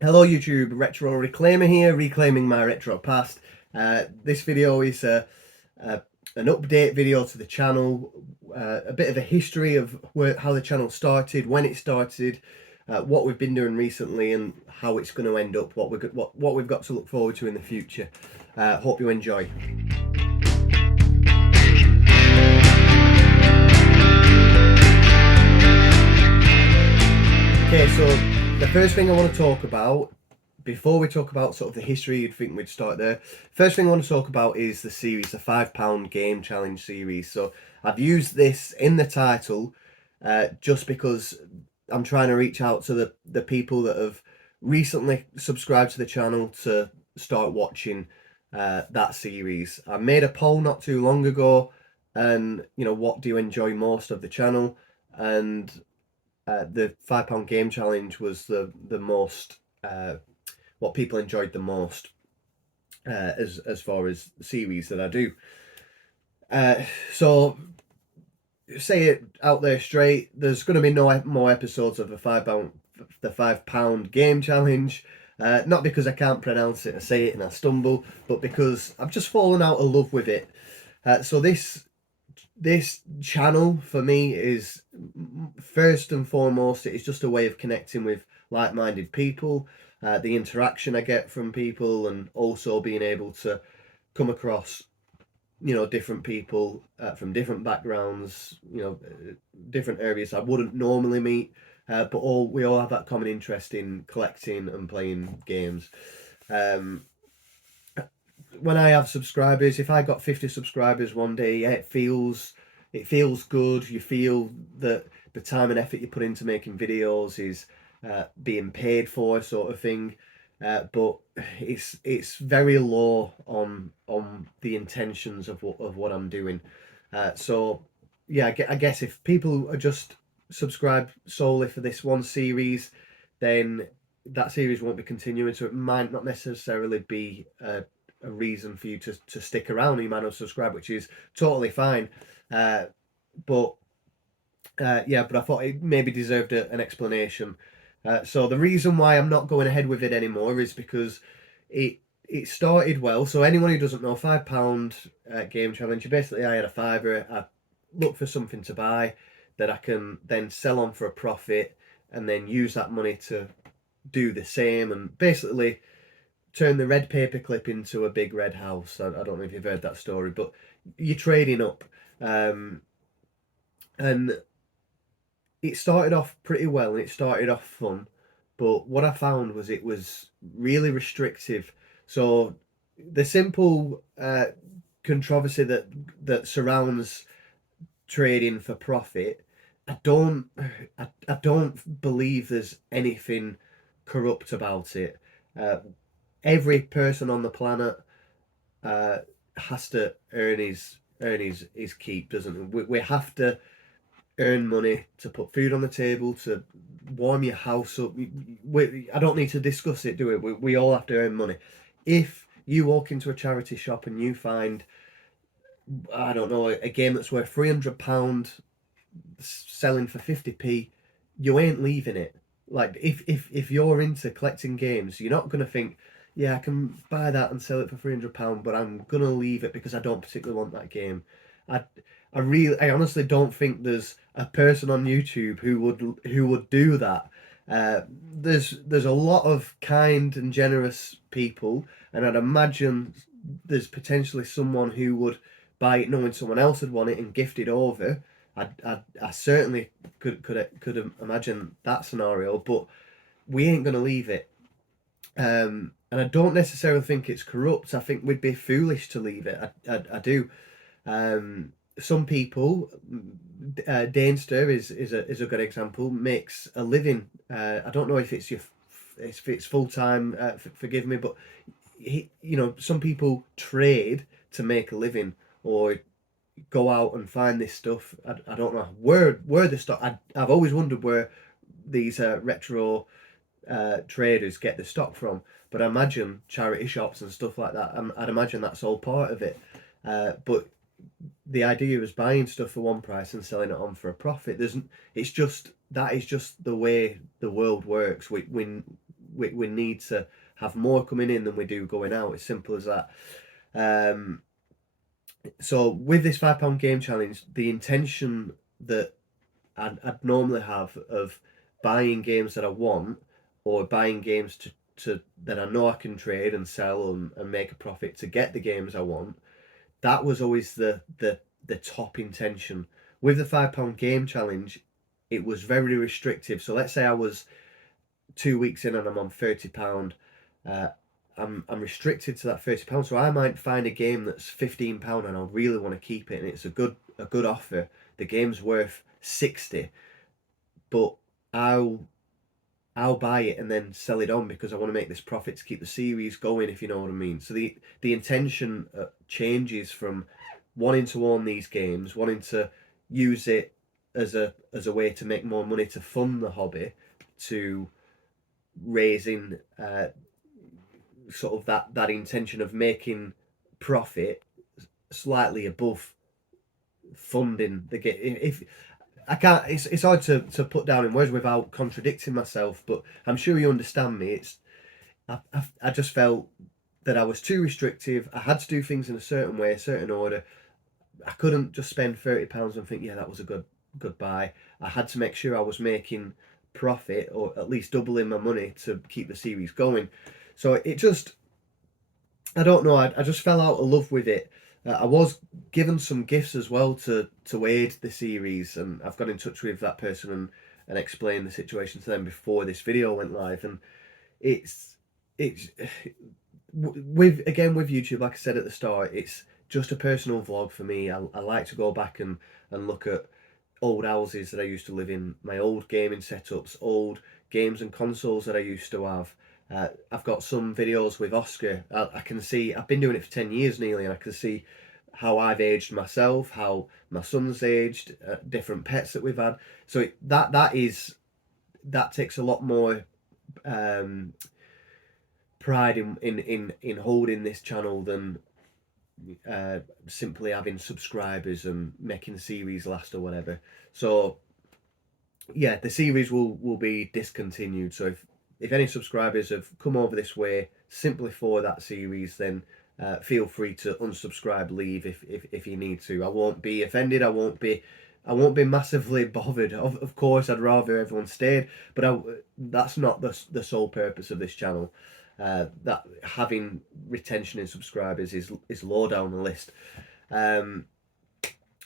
Hello YouTube, Retro Reclaimer here, reclaiming my retro past. This video is an update video to the channel, a bit of a history of how the channel started, when it started, what we've been doing recently, and how it's going to end up, what we've got to look forward to in the future. Hope you enjoy. Okay, so the first thing I want to talk about, before we talk about sort of the history, you'd think we'd start there. First thing I want to talk about is the series, the £5 game challenge series. So I've used this in the title just because I'm trying to reach out to the people that have recently subscribed to the channel to start watching that series. I made a poll not too long ago, and what do you enjoy most of the channel? And the £5 game challenge was the most what people enjoyed the most as far as series that I do. So say it out there straight. There's going to be no more episodes of the £5 game challenge. Not because I can't pronounce it, I say it and I stumble, but because I've just fallen out of love with it. So this channel for me is, first and foremost, it's just a way of connecting with like-minded people, the interaction I get from people, and also being able to come across different people from different backgrounds, different areas I wouldn't normally meet, but we all have that common interest in collecting and playing games. When I have subscribers, if I got 50 subscribers one day, yeah, it feels good. You feel that the time and effort you put into making videos is being paid for, sort of thing. But it's very low on the intentions of what I'm doing. So yeah, I guess if people are just subscribed solely for this one series, then that series won't be continuing. So it might not necessarily be a reason for you to stick around. You might not subscribe, which is totally fine. But yeah, but I thought it maybe deserved an explanation. So the reason why I'm not going ahead with it anymore is because it started well. So anyone who doesn't know, £5 game challenge. Basically, I had a fiver. I looked for something to buy that I can then sell on for a profit, and then use that money to do the same, and basically turn the red paper clip into a big red house. I don't know if you've heard that story, but you're trading up. And it started off pretty well and it started off fun, but what I found was it was really restrictive. So the simple controversy that surrounds trading for profit, I don't believe there's anything corrupt about it. Uh, every person on the planet has to earn his keep, doesn't it? We have to earn money to put food on the table, to warm your house up. I don't need to discuss it, do we all have to earn money. If you walk into a charity shop and you find, I don't know, a game that's worth £300 selling for 50p, you ain't leaving it. Like, if you're into collecting games, you're not going to think, yeah, I can buy that and sell it for £300, but I'm going to leave it because I don't particularly want that game. I, I honestly don't think there's a person on YouTube who would do that. There's a lot of kind and generous people, and I'd imagine there's potentially someone who would buy it knowing someone else would want it and gift it over. I certainly could imagine that scenario, but we ain't gonna leave it. And I don't necessarily think it's corrupt. I think we'd be foolish to leave it. I do. Some people, Danester is a good example. Makes a living. I don't know if it's full time. Forgive me, but some people trade to make a living, or go out and find this stuff. I don't know where the stock. I've always wondered where these retro traders get the stock from. But I imagine charity shops and stuff like that. I'd imagine that's all part of it. But the idea is buying stuff for one price and selling it on for a profit. That is just the way the world works. we need to have more coming in than we do going out. It's simple as that. So with this £5 game challenge, the intention that I'd normally have of buying games that I want, or buying games to that I know I can trade and sell and make a profit to get the games I want, that was always the top intention. With the £5 game challenge, it was very restrictive. So let's say I was 2 weeks in and I'm on £30. Uh, I'm restricted to that £30. So I might find a game that's £15 and I really want to keep it, and it's a good offer. The game's worth 60, but I'll buy it and then sell it on because I want to make this profit to keep the series going, if you know what I mean. So the intention changes from wanting to own these games, wanting to use it as a way to make more money to fund the hobby, to raising sort of that intention of making profit slightly above funding the game. If I can't, it's hard to put down in words without contradicting myself, but I'm sure you understand me. I just felt that I was too restrictive. I had to do things in a certain way, a certain order. I couldn't just spend £30 and think, yeah, that was a good buy. I had to make sure I was making profit, or at least doubling my money to keep the series going. So it just, I don't know, I just fell out of love with it. I was given some gifts as well to aid the series, and I've got in touch with that person and explained the situation to them before this video went live. And it's with YouTube, like I said at the start, it's just a personal vlog for me. I like to go back and look at old houses that I used to live in, my old gaming setups, old games and consoles that I used to have. I've got some videos with Oscar. I can see, I've been doing it for 10 years nearly, and I can see how I've aged myself, how my son's aged, different pets that we've had. So that takes a lot more pride in holding this channel than simply having subscribers and making the series last or whatever. So yeah, the series will be discontinued. So if any subscribers have come over this way simply for that series, then feel free to unsubscribe, leave if you need to. I won't be offended. I won't be massively bothered. Of course, I'd rather everyone stayed, but that's not the sole purpose of this channel. That having retention in subscribers is low down the list.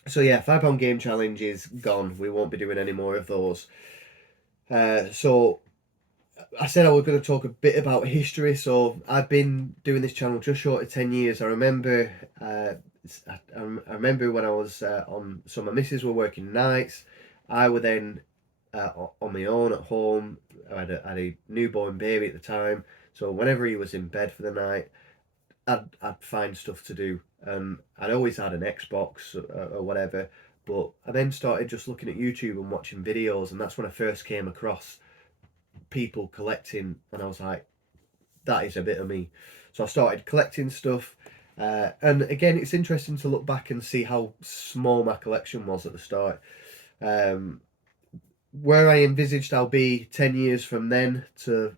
So yeah, £5 game challenge is gone. We won't be doing any more of those. So I said I was going to talk a bit about history. So I've been doing this channel just short of 10 years. I remember when I was on, so my missus were working nights. I were then on my own at home. I had a newborn baby at the time. So whenever he was in bed for the night, I'd find stuff to do. I'd always had an Xbox or whatever, but I then started just looking at YouTube and watching videos, and that's when I first came across people collecting, and I was like, that is a bit of me. So I started collecting stuff, and again, it's interesting to look back and see how small my collection was at the start. Where I envisaged I'll be 10 years from then to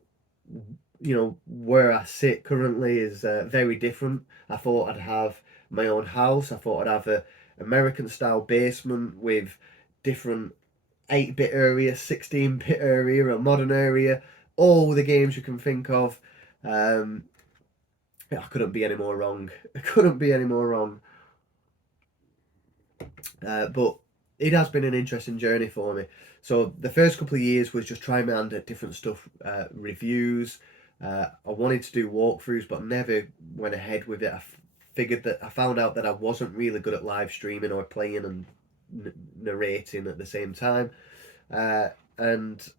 where I sit currently is very different. I thought I'd have my own house. I thought I'd have a American style basement with different 8-bit area, 16-bit area, a modern area, all the games you can think of. I couldn't be any more wrong. I couldn't be any more wrong. But it has been an interesting journey for me. So the first couple of years was just trying my hand at different stuff, reviews. I wanted to do walkthroughs, but never went ahead with it. I found out that I wasn't really good at live streaming or playing and narrating at the same time. And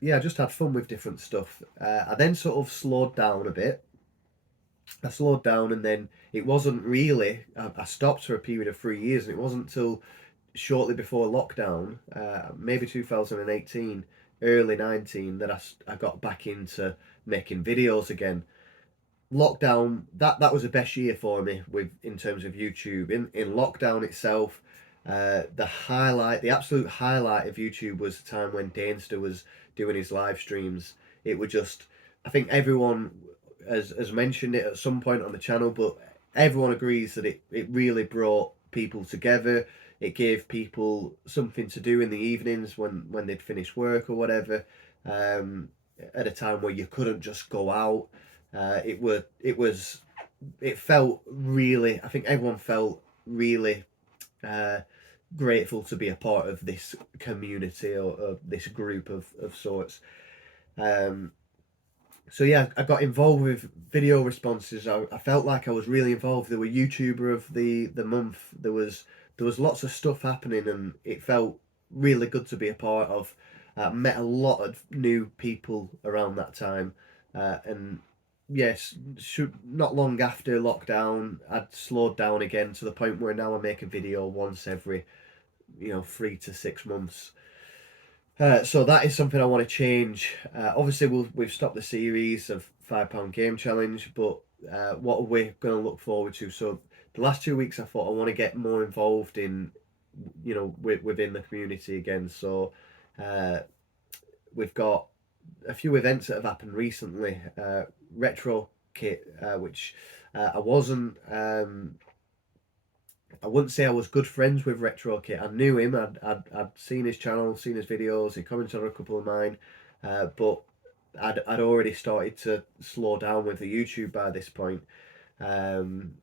yeah, I just had fun with different stuff. I then sort of slowed down a bit. I slowed down, and then it wasn't really, I stopped for a period of 3 years, and it wasn't until shortly before lockdown, maybe 2018, early 19, that I got back into making videos again. Lockdown, that was the best year for me in terms of YouTube. In lockdown itself, the absolute highlight of YouTube was the time when Danester was doing his live streams. It was just I think everyone has mentioned it at some point on the channel, but everyone agrees that it really brought people together. It gave people something to do in the evenings when they'd finish work or whatever. Um, at a time where you couldn't just go out. It felt really. I think everyone felt really uh, grateful to be a part of this community or this group of sorts. Um, so yeah, I got involved with video responses. I felt like I was really involved. There were YouTuber of the month. There was lots of stuff happening, and it felt really good to be a part of. Met a lot of new people around that time, and yes, not long after lockdown, I'd slowed down again to the point where now I make a video once every 3 to 6 months. So that is something I want to change. Obviously, we've stopped the series of £5 game challenge, but what are we going to look forward to? So the last 2 weeks, I thought I want to get more involved in, within the community again. So we've got a few events that have happened recently. Retro Kit, which I wasn't. I wouldn't say I was good friends with Retro Kit. I knew him. I'd seen his channel, seen his videos. He commented on a couple of mine, but I'd already started to slow down with the YouTube by this point. And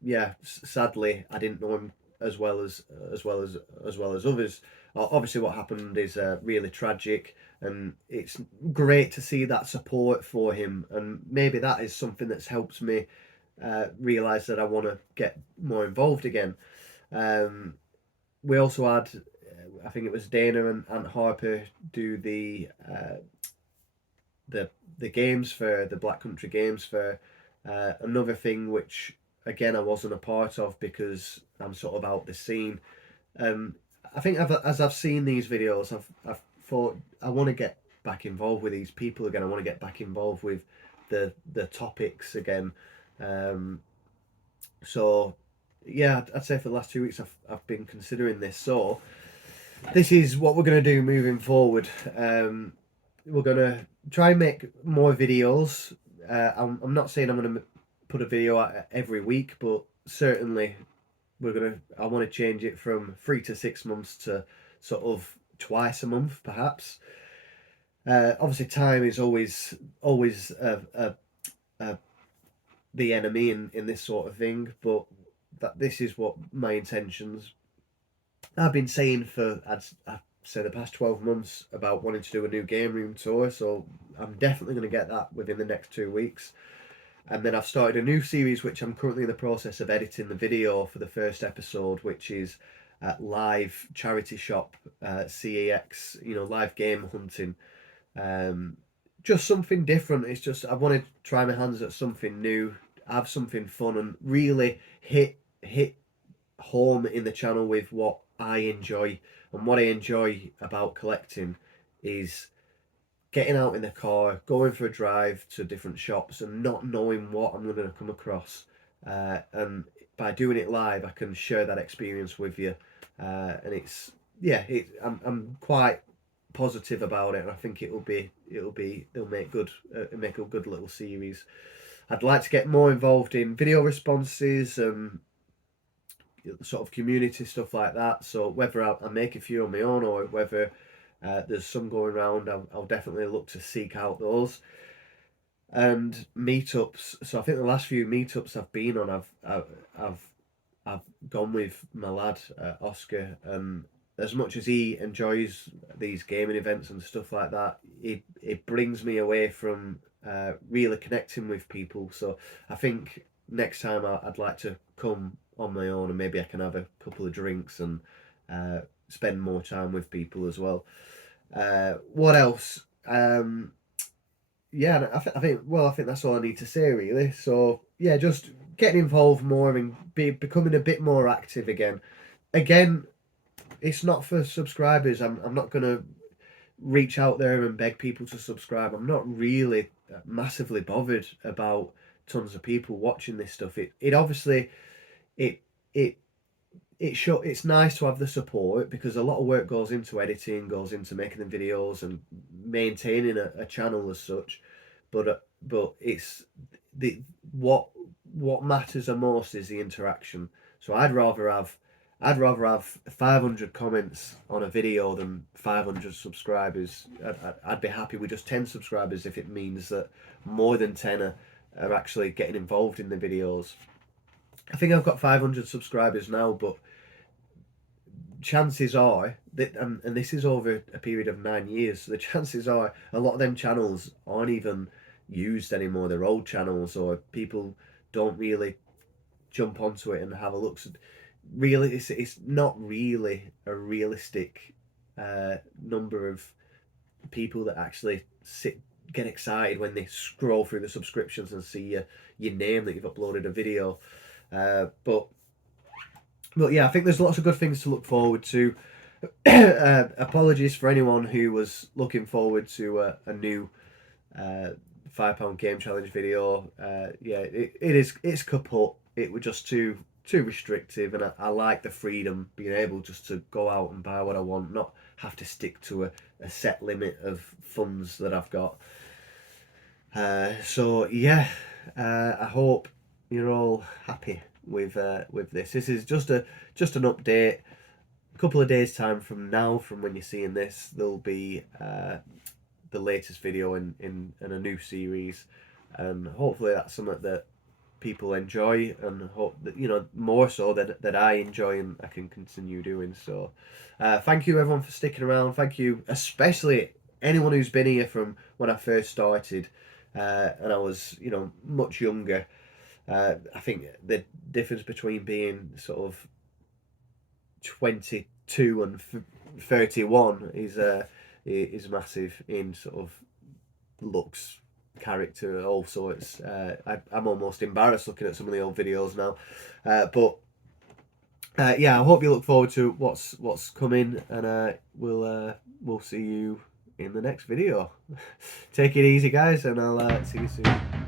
yeah, sadly, I didn't know him as well as others. Obviously, what happened is really tragic, and it's great to see that support for him. And maybe that is something that's helped me realise that I want to get more involved again. We also had, I think it was Dana and Harper do the the games for the Black Country Games for another thing which again I wasn't a part of because I'm sort of out the scene. Um, I think as I've seen these videos, I've thought I want to get back involved with these people again. I want to get back involved with the topics again. Um, so yeah, I'd say for the last 2 weeks I've been considering this. So this is what we're going to do moving forward. We're going to try and make more videos. I'm not saying I'm going to put a video out every week, but certainly I want to change it from 3 to 6 months to sort of twice a month, perhaps. Obviously, time is always the enemy in this sort of thing, but this is what my intentions. I've been saying I'd say the past 12 months about wanting to do a new game room tour, so I'm definitely going to get that within the next 2 weeks. And then I've started a new series which I'm currently in the process of editing the video for the first episode, which is live charity shop CEX, live game hunting. Just something different. It's just I want to try my hands at something new, have something fun, and really hit home in the channel with what I enjoy. And what I enjoy about collecting is getting out in the car, going for a drive to different shops, and not knowing what I'm going to come across. And by doing it live, I can share that experience with you. And I'm quite positive about it, and I think they'll make a good little series. I'd like to get more involved in video responses and sort of community stuff like that. So whether I make a few on my own or whether there's some going around, I'll definitely look to seek out those. And meetups. So I think the last few meetups I've been on, I've gone with my lad Oscar, and as much as he enjoys these gaming events and stuff like that, it brings me away from really connecting with people. So I think next time I'd like to come on my own, and maybe I can have a couple of drinks and spend more time with people as well. What else? Yeah, I think that's all I need to say really. So yeah, just getting involved more and becoming a bit more active again. Again, it's not for subscribers. I'm not gonna reach out there and beg people to subscribe. I'm not really massively bothered about tons of people watching this stuff. It obviously it it it's nice to have the support, because a lot of work goes into editing, goes into making the videos and maintaining a channel as such. But it's the what matters the most is the interaction. So I'd rather have 500 comments on a video than 500 subscribers. I'd be happy with just 10 subscribers if it means that more than 10 are actually getting involved in the videos. I think I've got 500 subscribers now, but chances are that, and this is over a period of 9 years, so the chances are a lot of them channels aren't even used anymore. They're old channels, or people don't really jump onto it and have a look. So really, it's not really a realistic number of people that actually get excited when they scroll through the subscriptions and see your name that you've uploaded a video. But yeah, I think there's lots of good things to look forward to. Apologies for anyone who was looking forward to a new £5 game challenge video. Yeah, it's kaput. It was just too restrictive, and I like the freedom, being able just to go out and buy what I want, not have to stick to a set limit of funds that I've got. So yeah, I hope you're all happy with this. This is just an update. A couple of days time from now, from when you're seeing this, there'll be the latest video in a new series, and hopefully that's something that people enjoy, and hope that more so that I enjoy and I can continue doing so. Thank you everyone for sticking around. Thank you especially anyone who's been here from when I first started, and I was much younger. I think the difference between being sort of 22 and 31 is massive in sort of looks, character, all sorts. I'm almost embarrassed looking at some of the old videos now, but yeah, I hope you look forward to what's coming, and we'll see you in the next video. Take it easy, guys, and I'll see you soon.